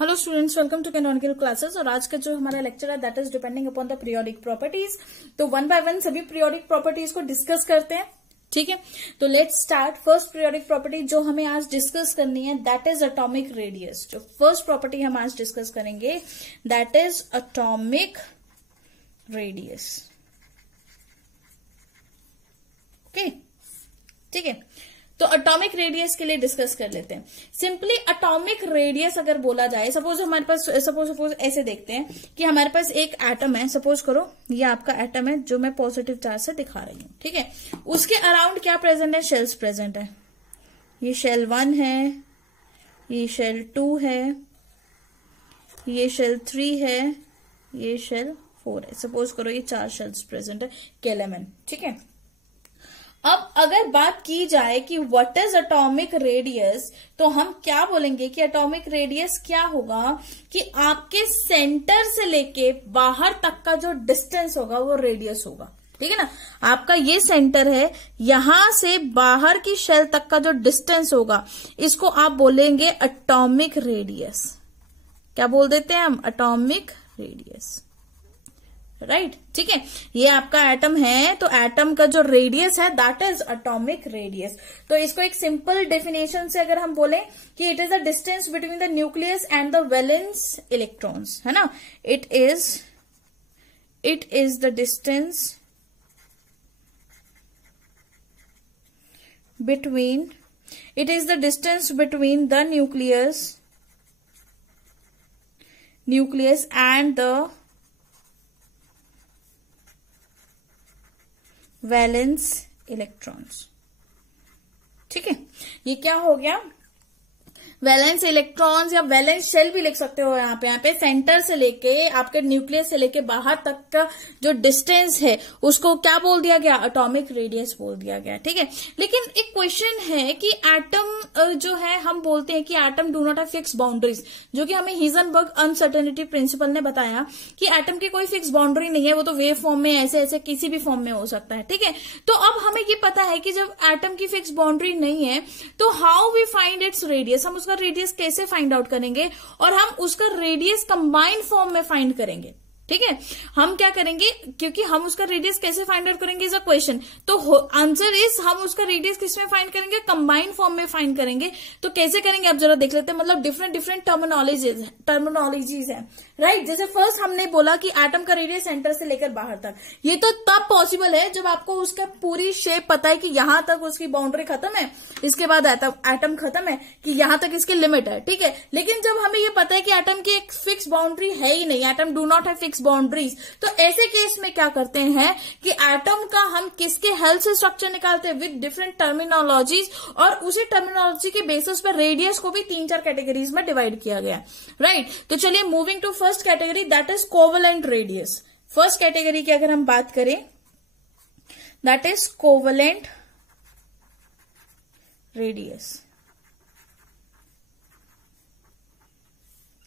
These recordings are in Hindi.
Hello students, welcome to canonical classes. और आज का जो हमारा लेक्चर है that is depending upon the periodic properties. तो वन बाय वन सभी पीरियोडिक प्रॉपर्टीज को डिस्कस करते हैं, ठीक है। तो let's start. First periodic property जो हमें आज डिस्कस करनी है दैट इज एटॉमिक रेडियस। जो फर्स्ट प्रॉपर्टी हम आज डिस्कस करेंगे that is atomic radius. Okay, ठीक है। तो एटॉमिक रेडियस के लिए डिस्कस कर लेते हैं। सिंपली एटॉमिक रेडियस अगर बोला जाए, सपोज हमारे पास सपोज ऐसे देखते हैं कि हमारे पास एक एटम है। सपोज करो ये आपका एटम है जो मैं पॉजिटिव चार्ज से दिखा रही हूं, ठीक है। उसके अराउंड क्या प्रेजेंट है? शेल्स प्रेजेंट है। ये शेल 1 है, ये शेल 2 है, ये शेल 3 है, ये शेल 4 है। सपोज करो ये 4 शेल्स प्रेजेंट है केलेमन, ठीक है। अब अगर बात की जाए कि व्हाट इज एटॉमिक रेडियस, तो हम क्या बोलेंगे कि एटॉमिक रेडियस क्या होगा कि आपके सेंटर से लेके बाहर तक का जो डिस्टेंस होगा वो रेडियस होगा, ठीक है ना। आपका ये सेंटर है, यहां से बाहर की शेल तक का जो डिस्टेंस होगा इसको आप बोलेंगे एटॉमिक रेडियस। क्या बोल देते हैं हम? एटॉमिक रेडियस, राइट, ठीक है। ये आपका एटम है तो एटम का जो रेडियस है दैट इज एटॉमिक रेडियस। तो इसको एक सिंपल डेफिनेशन से अगर हम बोले कि it is the distance between the nucleus and the valence electrons, है ना। It is the distance between the nucleus and the valence electrons, ठीक है। ये क्या हो गया? वैलेंस इलेक्ट्रॉन्स या वैलेंस शेल भी लिख सकते हो। यहाँ पे सेंटर से लेके आपके न्यूक्लियस से लेके बाहर तक का जो डिस्टेंस है उसको क्या बोल दिया गया? एटॉमिक रेडियस बोल दिया गया, ठीक है। लेकिन एक क्वेश्चन है कि एटम जो है, हम बोलते हैं कि atom do not have fix boundaries, जो कि हमें हिजनबर्ग अनसर्टेनिटी प्रिंसिपल ने बताया कि एटम की कोई फिक्स बाउंड्री नहीं है, वो तो वेव फॉर्म में ऐसे ऐसे किसी भी फॉर्म में हो सकता है, ठीक है। तो अब हमें ये पता है कि जब एटम की फिक्स बाउंड्री नहीं है तो how we find its radius, हम उसका रेडियस कैसे फाइंड आउट करेंगे? और हम उसका रेडियस कंबाइंड फॉर्म में फाइंड करेंगे, ठीक है। हम क्या करेंगे, क्योंकि हम उसका रेडियस कैसे फाइंड आउट करेंगे इज अ क्वेश्चन। तो आंसर इज हम उसका रेडियस किस में फाइंड करेंगे? कंबाइंड फॉर्म में फाइंड करेंगे। तो कैसे करेंगे आप जरा देख लेते हैं। मतलब डिफरेंट टर्मिनोलॉजीज है, राइट। जैसे फर्स्ट हमने बोला कि एटम का रेडियस सेंटर से लेकर बाहर तक, ये तो तब पॉसिबल है जब आपको उसका पूरी शेप पता है कि यहां तक उसकी बाउंड्री खत्म है, इसके बाद एटम खत्म है, कि यहां तक इसकी लिमिट है, ठीक है। लेकिन जब हमें ये पता है कि एटम की एक फिक्स बाउंड्री है ही नहीं, atom do not have fix boundaries, तो ऐसे केस में क्या करते हैं कि एटम का हम किसके हेल्प से स्ट्रक्चर निकालते हैं? With different terminologies. और उसी टर्मिनोलॉजी के बेसिस पर रेडियस को भी 3-4 कैटेगरीज में डिवाइड किया गया, राइट। तो चलिए moving to first category that is covalent radius. First category की अगर हम बात करें दैट इज कोवेलेंट रेडियस,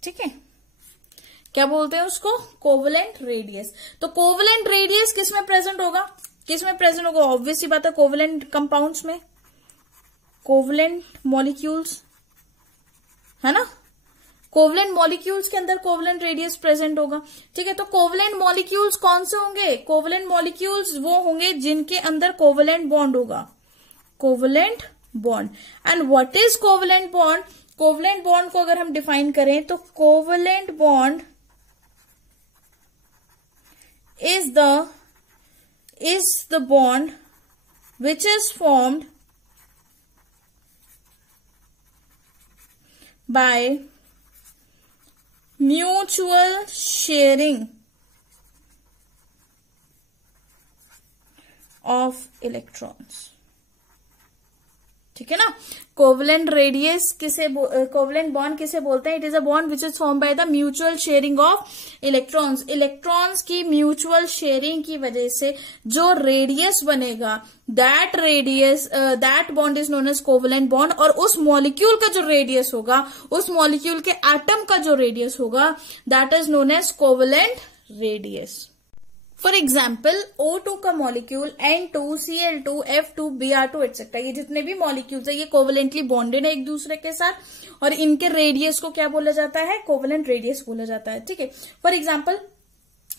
ठीक है। क्या बोलते हैं उसको? Covalent radius. तो कोवेलेंट रेडियस किस में प्रेजेंट होगा? ऑब्वियस सी बात है कोवेलेंट कंपाउंड्स में, कोवेलेंट मॉलिक्यूल्स, है ना। कोवेलेंट मॉलिक्यूल्स के अंदर कोवेलेंट रेडियस प्रेजेंट होगा, ठीक है। तो कोवेलेंट मॉलिक्यूल्स कौन से होंगे? कोवेलेंट मॉलिक्यूल्स वो होंगे जिनके अंदर कोवेलेंट बॉन्ड होगा, covalent bond. And what is covalent bond? Covalent bond को अगर हम डिफाइन करें तो covalent bond is the bond which is formed by mutual sharing of electrons, ठीक है ना। कोवेलेंट बॉन्ड किसे बोलते हैं? It is a bond which is form by the mutual sharing of electrons. Electrons की म्यूचुअल शेयरिंग की वजह से जो रेडियस बनेगा that bond is known as covalent bond. और उस मॉलिक्यूल का जो रेडियस होगा, उस मॉलिक्यूल के एटम का जो रेडियस होगा that is known as covalent radius. For example O2 का molecule N2, Cl2, F2, Br2 etcetera, ये जितने भी मॉलिक्यूल्स है ये कोवेलेंटली बॉन्डेड है एक दूसरे के साथ और इनके रेडियस को क्या बोला जाता है, कोवेलेंट रेडियस बोला जाता है। ठीक है, फॉर एग्जाम्पल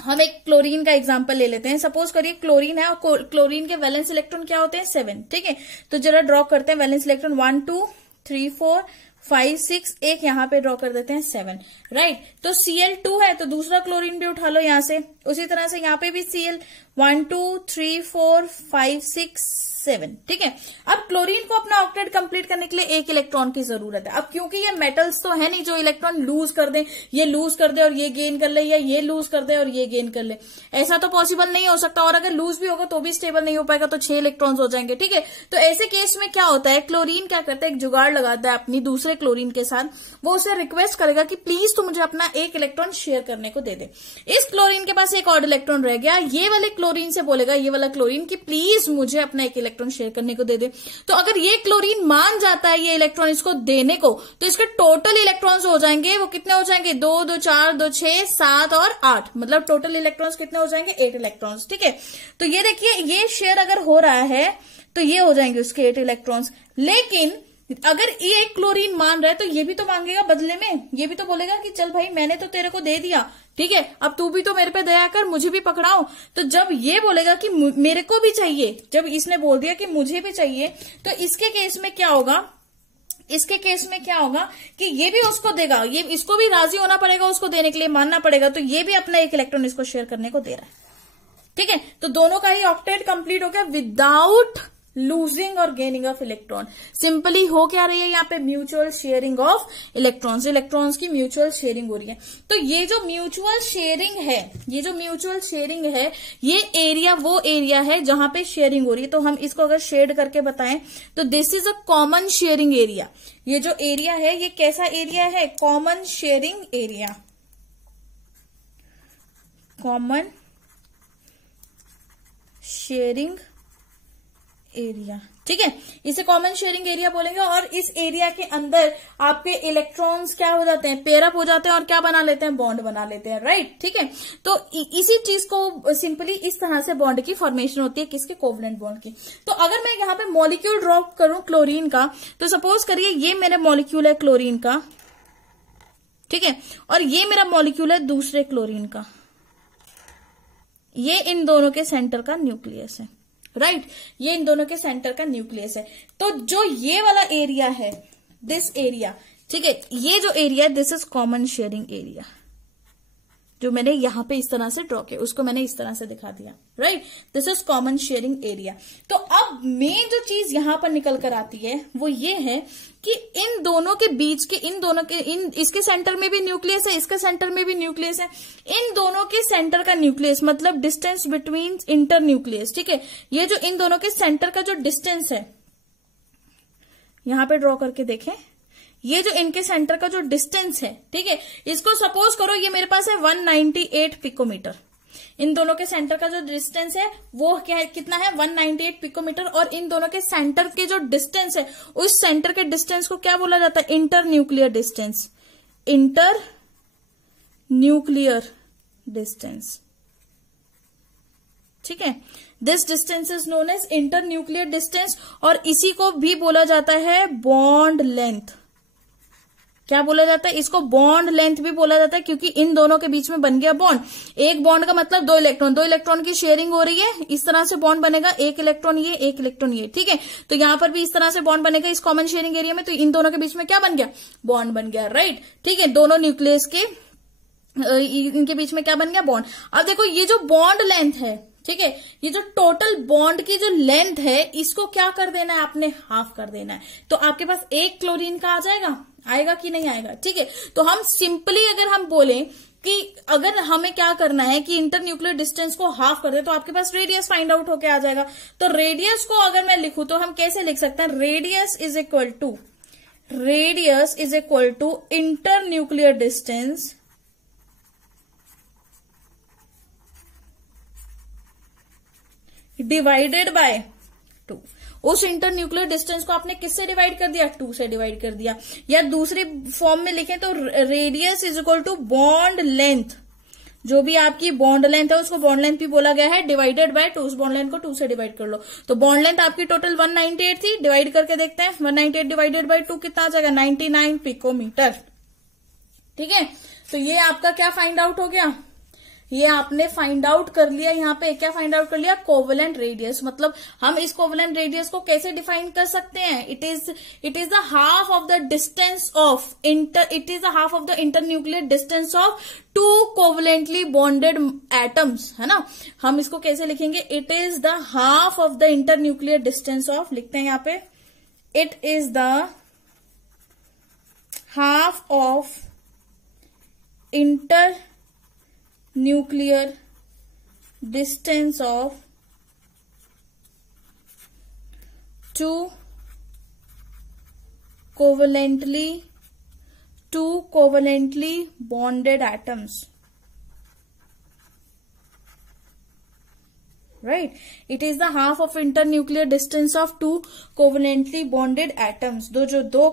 हम एक क्लोरीन का एग्जांपल ले लेते हैं। सपोज करिए क्लोरीन है और क्लोरीन के वैलेंस इलेक्ट्रॉन क्या होते हैं, 7। ठीक है, तो जरा ड्रॉ करते हैं वैलेंस इलेक्ट्रॉन 1 2 3 4 5 6, एक यहाँ पे ड्रॉ कर देते हैं 7, राइट। तो Cl2 है तो दूसरा क्लोरीन भी उठा लो यहाँ से, उसी तरह से यहाँ पे भी Cl 1 2 3 4 5 6 7। ठीक है, अब क्लोरीन को अपना ऑक्टेट कंप्लीट करने के लिए एक इलेक्ट्रॉन की जरूरत है। अब क्योंकि ये मेटल्स तो है नहीं जो इलेक्ट्रॉन लूज कर दे, ये लूज कर दे और ये गेन कर ले, या ये लूज कर दे और ये गेन कर ले, ऐसा तो पॉसिबल नहीं हो सकता। और अगर लूज भी होगा तो भी स्टेबल नहीं हो पाएगा, तो 6 इलेक्ट्रॉन्स हो जाएंगे। ठीक है, तो ऐसे केस में क्या होता है, क्लोरीन क्या करता है, एक जुगाड़ लगाता है अपनी दूसरे क्लोरीन के साथ, वो उसे रिक्वेस्ट करेगा कि प्लीज तू मुझे अपना एक इलेक्ट्रॉन शेयर करने को दे दे। इस क्लोरीन के पास एक और इलेक्ट्रॉन रह गया, ये वाले क्लोरीन से बोलेगा ये वाला क्लोरीन कि प्लीज मुझे अपना एक इलेक्ट्रॉन शेयर करने को दे दे। तो अगर ये क्लोरीन मान जाता है ये इलेक्ट्रॉन इसको देने को, तो इसके टोटल इलेक्ट्रॉन्स हो जाएंगे, वो कितने हो जाएंगे, 2 2 4 2 6 7 और 8, मतलब टोटल इलेक्ट्रॉन्स कितने हो जाएंगे, 8 इलेक्ट्रॉन्स। ठीक है, तो ये देखिए ये शेयर अगर हो रहा है तो ये हो जाएंगे उसके 8 इलेक्ट्रॉन्स। लेकिन अगर ये एक क्लोरीन मान रहा है तो ये भी तो मांगेगा बदले में, ये भी तो बोलेगा कि चल भाई मैंने तो तेरे को दे दिया, ठीक है, अब तू भी तो मेरे पे दया कर, मुझे भी पकड़ाओ। तो जब ये बोलेगा कि मेरे को भी चाहिए, जब इसने बोल दिया कि मुझे भी चाहिए, तो इसके केस में क्या होगा, इसके केस में क्या होगा कि ये भी उसको देगा, ये इसको भी राजी होना पड़ेगा, उसको देने के लिए मानना पड़ेगा, तो ये भी अपना एक इलेक्ट्रॉन इसको शेयर करने को दे रहा है। ठीक है, तो दोनों का ही ऑक्टेट कंप्लीट हो गया विदाउट लूजिंग और गेनिंग ऑफ इलेक्ट्रॉन। सिंपली हो क्या रही है यहाँ पे, mutual sharing of electrons, electrons की म्यूचुअल शेयरिंग हो रही है। तो ये जो म्यूचुअल शेयरिंग है, ये जो म्यूचुअल शेयरिंग है, ये एरिया वो एरिया है जहां पे शेयरिंग हो रही है। तो हम इसको अगर शेड करके बताएं तो this is a common sharing area. ये जो एरिया है ये कैसा एरिया है, common sharing area, common sharing area. ठीक है, इसे कॉमन शेयरिंग एरिया बोलेंगे। और इस एरिया के अंदर आपके इलेक्ट्रॉन्स क्या हो जाते हैं, पेयर अप हो जाते हैं और क्या बना लेते हैं, बॉन्ड बना लेते हैं, राइट। ठीक है, तो इसी चीज को सिंपली इस तरह से बॉन्ड की फॉर्मेशन होती है, किसके, कोवलेंट बॉन्ड की। तो अगर मैं यहाँ पे मॉलिक्यूल ड्रॉ करूं क्लोरीन का, तो सपोज करिए ये मेरा मॉलिक्यूल है क्लोरीन का, ठीक है, और ये मेरा मॉलिक्यूल है दूसरे क्लोरीन का, ये इन दोनों के सेंटर का न्यूक्लियस है, राइट, ये इन दोनों के सेंटर का न्यूक्लियस है। तो जो ये वाला एरिया है, दिस एरिया, ठीक है, ये जो एरिया है this is common sharing area, जो मैंने यहां पे इस तरह से ड्रॉ किया, उसको मैंने इस तरह से दिखा दिया, right, this is common sharing area. तो अब मेन जो चीज यहां पर निकल कर आती है वो ये है कि इन दोनों के बीच के, इन दोनों के, इसके सेंटर में भी न्यूक्लियस है, इसके सेंटर में भी न्यूक्लियस है, इन दोनों के सेंटर का न्यूक्लियस मतलब डिस्टेंस बिटवीन इंटर न्यूक्लियस। ठीक है, ये जो इन दोनों के सेंटर का जो डिस्टेंस है, यहां पे ड्रॉ करके देखें, ये जो इनके सेंटर का जो डिस्टेंस है, ठीक है, इसको सपोज करो ये मेरे पास है 198 पिकोमीटर। इन दोनों के सेंटर का जो डिस्टेंस है वो क्या है, कितना है, 198 पिकोमीटर। और इन दोनों के सेंटर के जो डिस्टेंस है, उस सेंटर के डिस्टेंस को क्या बोला जाता है, internuclear distance, internuclear distance. ठीक है, this distance is known as internuclear distance. और इसी को भी बोला जाता है बॉन्ड लेंथ। क्या बोला जाता है, इसको बॉन्ड लेंथ भी बोला जाता है, क्योंकि इन दोनों के बीच में बन गया बॉन्ड। एक बॉन्ड का मतलब 2 इलेक्ट्रॉन, 2 इलेक्ट्रॉन की शेयरिंग हो रही है, इस तरह से बॉन्ड बनेगा, एक इलेक्ट्रॉन ये, एक इलेक्ट्रॉन ये। ठीक है, तो यहां पर भी इस तरह से बॉन्ड बनेगा इस कॉमन शेयरिंग एरिया में। तो इन दोनों के बीच में क्या बन गया, बॉन्ड बन गया, राइट। ठीक है, दोनों न्यूक्लियस के इनके बीच में क्या बन गया, बॉन्ड। अब देखो ये जो बॉन्ड लेंथ है, ठीक है, ये जो टोटल बॉन्ड की जो लेंथ है, इसको क्या कर देना है, आपने हाफ कर देना है। तो आपके पास एक क्लोरीन का आ जाएगा, आएगा कि नहीं आएगा। ठीक है, तो हम सिंपली अगर हम बोलें कि अगर हमें क्या करना है कि इंटर न्यूक्लियर डिस्टेंस को हाफ कर दे, तो आपके पास रेडियस फाइंड आउट होके आ जाएगा। तो रेडियस को अगर मैं लिखूं तो हम कैसे लिख सकते हैं, radius is equal to internuclear distance divided by 2। उस इंटर न्यूक्लियर डिस्टेंस को आपने किससे डिवाइड कर दिया, 2 से डिवाइड कर दिया। या दूसरी फॉर्म में लिखें तो radius is equal to bond length जो भी आपकी बॉन्ड लेंथ है उसको बॉन्ड लेंथ भी बोला गया है, डिवाइडेड बाय 2, उस बॉन्ड लेंथ को 2 से डिवाइड कर लो। तो बॉन्ड लेंथ आपकी टोटल 198 थी, डिवाइड करके देखते हैं 198 डिवाइडेड बाय 2 कितना आ जाएगा, 99 पिकोमीटर। ठीक है, तो ये आपका क्या फाइंड आउट हो गया, ये आपने फाइंड आउट कर लिया। यहाँ पे क्या फाइंड आउट कर लिया, कोवेलेंट रेडियस। मतलब हम इस कोवेलेंट रेडियस को कैसे डिफाइन कर सकते हैं, it is the half of the distance of internuclear distance of 2 covalently bonded atoms, है ना। हम इसको कैसे लिखेंगे, it is the half of the internuclear distance of, लिखते हैं यहाँ पे, it is the half of internuclear distance of 2 covalently bonded atoms, right? It is the half of internuclear distance of 2 covalently bonded atoms। दो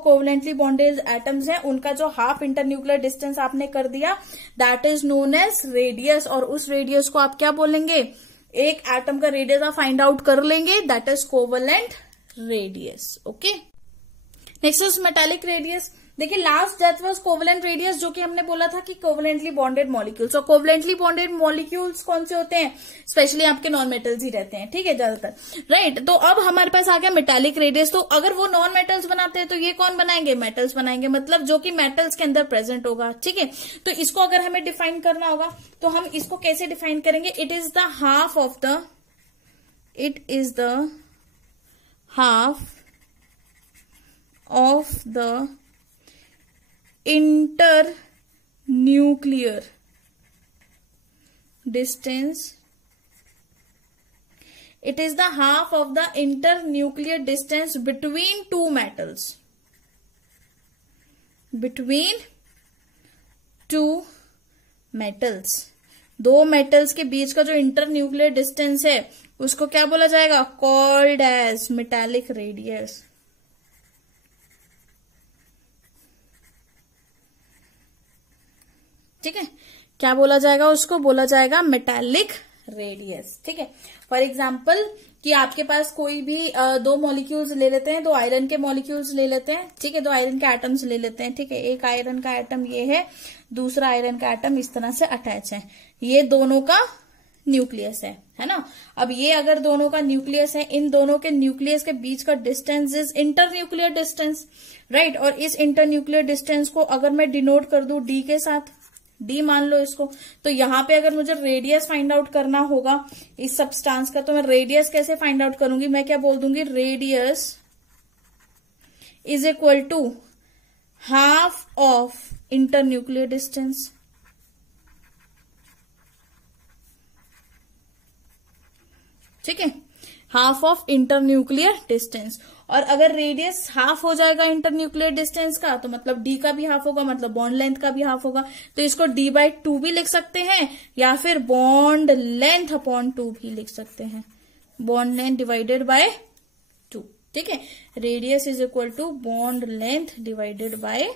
covalently bonded atoms हैं, उनका जो हाफ इंटरन्यूक्लियर डिस्टेंस आपने कर दिया, that is known as radius. और उस रेडियस को आप क्या बोलेंगे, एक एटम का रेडियस आप फाइंड आउट कर लेंगे, that is covalent radius. Okay, next is metallic radius. देखिए last that was covalent radius, जो कि हमने बोला था कि कोवेलेंटली बॉन्डेड मॉलिक्यूल्स। और कोवेलेंटली बॉन्डेड मॉलिक्यूल्स कौन से होते हैं, स्पेशली आपके नॉन मेटल्स ही रहते हैं, ठीक है, ज्यादातर, राइट। तो अब हमारे पास आ गया मेटालिक रेडियस। तो अगर वो नॉन मेटल्स बनाते हैं तो ये कौन बनाएंगे, मेटल्स बनाएंगे, मतलब जो कि मेटल्स के अंदर प्रेजेंट होगा, ठीक है। तो इसको अगर हमें डिफाइन करना होगा तो हम इसको कैसे डिफाइन करेंगे, it is the half of the internuclear distance, it is the half of the internuclear distance between two metals, दो मेटल्स के बीच का जो इंटरन्यूक्लियर डिस्टेंस है उसको क्या बोला जाएगा, कॉल्ड एज मेटालिक रेडियस। ठीक है, क्या बोला जाएगा, उसको बोला जाएगा मेटालिक रेडियस। ठीक है, फॉर एग्जाम्पल कि आपके पास कोई भी दो मॉलिक्यूल्स ले लेते हैं, दो आयरन के मॉलिक्यूल्स ले लेते हैं, ठीक है, दो आयरन के एटम्स ले लेते हैं, ठीक है। एक आयरन का एटम ये है, दूसरा आयरन का एटम इस तरह से अटैच है, ये दोनों का न्यूक्लियस है ना। अब ये अगर दोनों का न्यूक्लियस है, इन दोनों के न्यूक्लियस के बीच का distance is internuclear distance, right. और इस इंटरन्यूक्लियर डिस्टेंस को अगर मैं डिनोट कर दूं डी के साथ, डी मान लो इसको, तो यहां पे अगर मुझे रेडियस फाइंड आउट करना होगा इस सब्सटेंस का, तो मैं रेडियस कैसे फाइंड आउट करूंगी, मैं क्या बोल दूंगी, radius is equal to half of internuclear distance. ठीक है, हाफ ऑफ इंटरन्यूक्लियर डिस्टेंस। और अगर रेडियस हाफ हो जाएगा इंटरन्यूक्लियर डिस्टेंस का, तो मतलब डी का भी हाफ होगा, मतलब बॉन्ड लेंथ का भी हाफ होगा। तो इसको d/2 भी लिख सकते हैं, या फिर बॉन्ड लेंथ अपॉन 2 भी लिख सकते हैं, बॉन्ड लेंथ डिवाइडेड बाय 2। ठीक है, radius is equal to bond length divided by,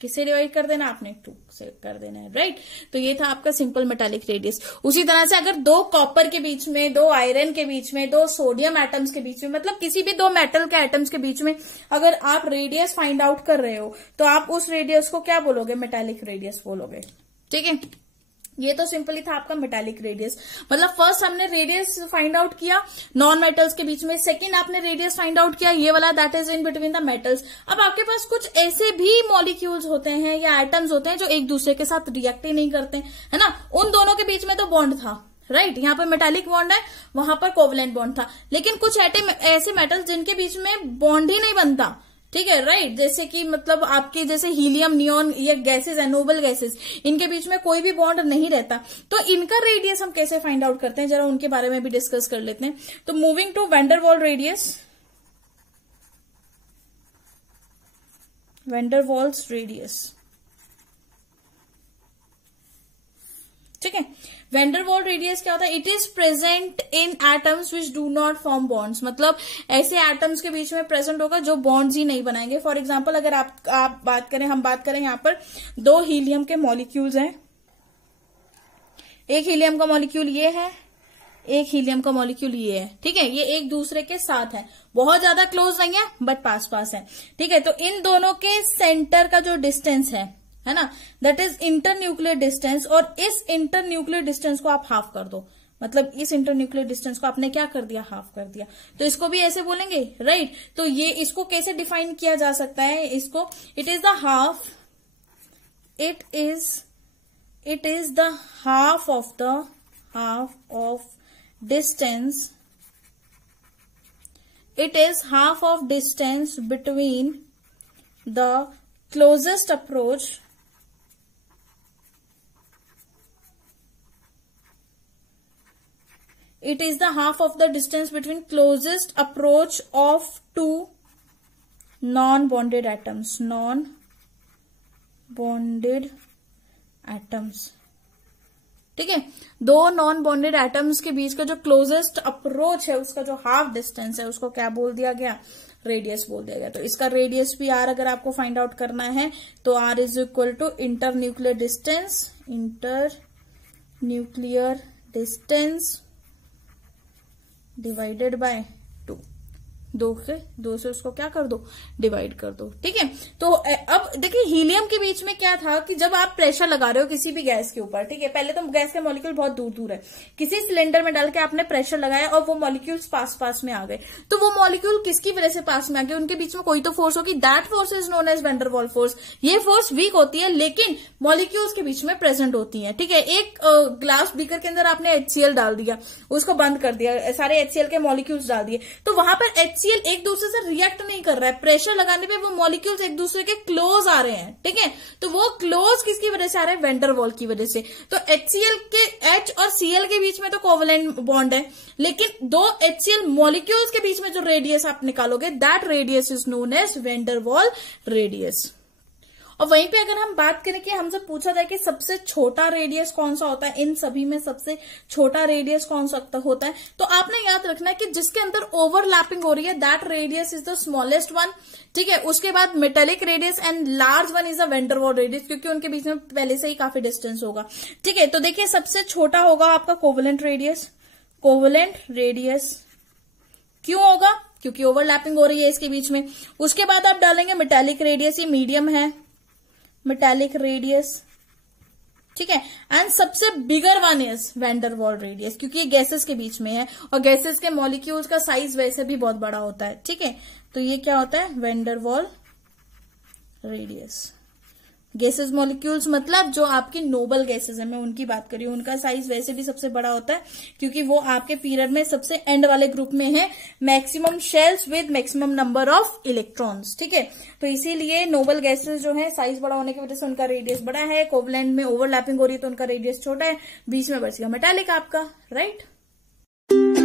किससे डिवाइड कर देना आपने, 2 से कर देना है, राइट। तो ये था आपका सिंपल मेटालिक रेडियस। उसी तरह से अगर दो कॉपर के बीच में, दो आयरन के बीच में, दो सोडियम एटम्स के बीच में, मतलब किसी भी दो मेटल के एटम्स के बीच में अगर आप रेडियस फाइंड आउट कर रहे हो, तो आप उस रेडियस को क्या बोलोगे, मेटालिक रेडियस बोलोगे। ठीक है, ये तो सिंपली था आपका मेटालिक रेडियस। मतलब फर्स्ट हमने रेडियस फाइंड आउट किया नॉन मेटल्स के बीच में, सेकंड आपने रेडियस फाइंड आउट किया ये वाला, that is in between the metals. अब आपके पास कुछ ऐसे भी मॉलिक्यूल्स होते हैं या एटम्स होते हैं जो एक दूसरे के साथ रिएक्ट ही नहीं करते, है ना। उन दोनों के बीच में तो बॉन्ड था, राइट, यहाँ पर मेटालिक बॉन्ड है, वहां पर कोवेलेंट बॉन्ड था। लेकिन कुछ ऐसे मेटल्स जिनके बीच में बॉन्ड ही नहीं बनता, ठीक है, राइट, जैसे कि मतलब आपके जैसे हीलियम, नियोन, ये गैसेस है, नोबल गैसेस, इनके बीच में कोई भी बॉन्ड नहीं रहता। तो इनका रेडियस हम कैसे फाइंड आउट करते हैं, जरा उनके बारे में भी डिस्कस कर लेते हैं। तो moving to van der Waals radius, ठीक है। वैन डर वाल्स रेडियस क्या होता है, it is present in atoms which do not form bonds, मतलब ऐसे एटम्स के बीच में प्रेजेंट होगा जो बॉन्ड्स ही नहीं बनाएंगे। फॉर एग्जांपल अगर हम बात करें यहाँ पर दो हीलियम के मॉलिक्यूल्स हैं, एक हीलियम का मॉलिक्यूल ये है, एक हीलियम का मॉलिक्यूल ये है, ठीक है। ये एक दूसरे के साथ है, बहुत ज्यादा क्लोज नहीं है बट पास पास है, ठीक है। तो इन दोनों के सेंटर का जो डिस्टेंस है ना, दैट इज इंटरन्यूक्लियर डिस्टेंस। और इस इंटरन्यूक्लियर डिस्टेंस को आप हाफ कर दो, मतलब इस इंटरन्यूक्लियर डिस्टेंस को आपने क्या कर दिया, हाफ कर दिया। तो इसको भी ऐसे बोलेंगे, राइट। तो ये इसको कैसे डिफाइन किया जा सकता है, इसको it is the half, it is the half of distance, it is half of distance between the closest approach it is the half of the distance between closest approach of two non-bonded atoms, ठीक है। दो नॉन बॉन्डेड एटम्स के बीच का जो क्लोजेस्ट अप्रोच है, उसका जो हाफ डिस्टेंस है, उसको क्या बोल दिया गया, रेडियस बोल दिया गया। तो इसका रेडियस भी आर अगर आपको फाइंड आउट करना है तो r is equal to internuclear distance divided by 2 से उसको क्या कर दो, डिवाइड कर दो, ठीक है। तो अब देखिए हीलियम के बीच में क्या था कि जब आप प्रेशर लगा रहे हो किसी भी गैस के ऊपर, ठीक है, पहले तो गैस के मॉलिक्यूल बहुत दूर दूर है, किसी सिलेंडर में डाल के आपने प्रेशर लगाया और वो मॉलिक्यूल्स पास पास में आ गए। तो वो मॉलिक्यूल किसकी वजह से पास में आ गए, उनके बीच में कोई तो फोर्स होगी, that force is known as van der Waal force. ये फोर्स वीक होती है लेकिन मॉलिक्यूल्स के बीच में प्रेजेंट होती है, ठीक है। एक ग्लास बीकर के अंदर आपने HCl डाल दिया, उसको बंद कर दिया, सारे HCl के मॉलिक्यूल्स डाल दिए, तो वहां पर HCl एक दूसरे से रिएक्ट नहीं कर रहा है, प्रेशर लगाने पे वो मॉलिक्यूल्स एक दूसरे के क्लोज आ रहे हैं, ठीक है। तो वो क्लोज किसकी वजह से आ रहे हैं, वैन डर वाल की वजह से। तो HCl के H और Cl के बीच में तो कोवेलेंट बॉन्ड है, लेकिन दो HCl मॉलिक्यूल्स के बीच में जो रेडियस आप निकालोगे, that radius is known as van der Waal radius. और वहीं पे अगर हम बात करें कि हमसे पूछा जाए कि सबसे छोटा रेडियस कौन सा होता है, इन सभी में सबसे छोटा रेडियस कौन सा होता है, तो आपने याद रखना है कि जिसके अंदर ओवरलैपिंग हो रही है, that radius is the smallest one, ठीक है। उसके बाद metallic radius and large one is the van der Waal radius, क्योंकि उनके बीच में पहले से ही काफी डिस्टेंस होगा, ठीक है। तो देखिए सबसे छोटा होगा आपका कोवेलेंट रेडियस, क्यों होगा, क्योंकि ओवरलैपिंग हो रही है इसके बीच में। उसके बाद आप डालेंगे मेटेलिक रेडियस, ये मीडियम है, मेटेलिक रेडियस, ठीक है। एंड सबसे bigger one is when der Waal radius, क्योंकि ये गैसेस के बीच में है और गैसेस के मॉलिक्यूल्स का साइज वैसे भी बहुत बड़ा होता है, ठीक है। तो ये क्या होता है, van der Waal radius. Gases molecules मतलब जो आपकी नोबल गैसेस है, मैं उनकी बात कर रही हूँ, उनका साइज वैसे भी सबसे बड़ा होता है क्योंकि वो आपके पीरियड में सबसे एंड वाले ग्रुप में है, maximum shells with maximum number of electrons, ठीक है। तो इसीलिए नोबल गैसेस जो है साइज बड़ा होने की वजह से उनका रेडियस बड़ा है, कोवेलेंट में ओवरलैपिंग हो रही है तो उनका रेडियस छोटा है, बीच में बच गया मेटालिक आपका, राइट।